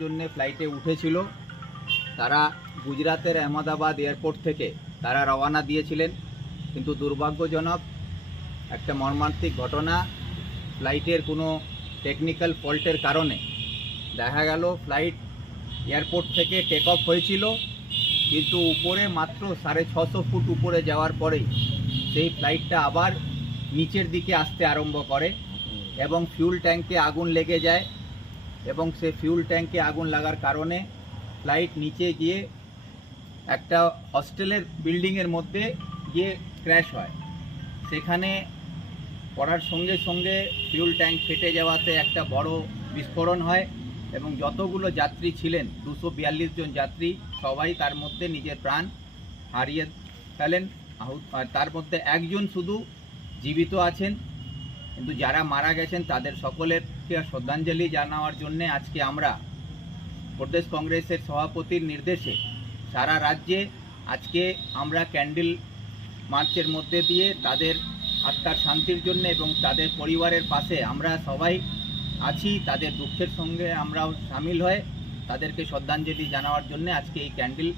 জন্য ফ্লাইটে উঠেছিল। তারা গুজরাতের আহমেদাবাদ এয়ারপোর্ট থেকে তারা রওনা দিয়েছিলেন, কিন্তু দুর্ভাগ্যজনক একটা মর্মান্তিক ঘটনা, ফ্লাইটের কোনো টেকনিক্যাল ফল্টের কারণে দেখা গেল ফ্লাইট এয়ারপোর্ট থেকে টেক অফ হয়েছিল, কিন্তু উপরে মাত্র 650 ফুট উপরে যাওয়ার পরেই সেই ফ্লাইটটা আবার নিচের দিকে আসতে আরম্ভ করে এবং ফিউল ট্যাঙ্কে আগুন লেগে যায় এবং সে ফিউল ট্যাঙ্কে আগুন লাগার কারণে ফ্লাইট নিচে গিয়ে একটা হস্টেলের বিল্ডিংয়ের মধ্যে গিয়ে ক্র্যাশ হয়। সেখানে পড়ার সঙ্গে সঙ্গে ফিউল ট্যাঙ্ক ফেটে যাওয়াতে একটা বড় বিস্ফোরণ হয় এবং যতগুলো যাত্রী ছিলেন 242 জন যাত্রী সবাই তার মধ্যে নিজের প্রাণ হারিয়ে ফেলেন। তার মধ্যে একজন শুধু জীবিত আছেন, কিন্তু যারা মারা গেছেন তাদের সকলেরকে শ্রদ্ধাঞ্জলি জানানোর জন্যে আজকে আমরা প্রদেশ কংগ্রেসের সভাপতির নির্দেশে সারা রাজ্যে আজকে আমরা ক্যান্ডেল মার্চের মধ্যে দিয়ে তাদের আত্মার শান্তির জন্য এবং তাদের পরিবারের পাশে আমরা সবাই আছি। তাদের দুঃখের সঙ্গে আমরাও সামিল হয়ে তাদেরকে শ্রদ্ধাঞ্জলি জানানোর জন্য আজকে এই ক্যান্ডেল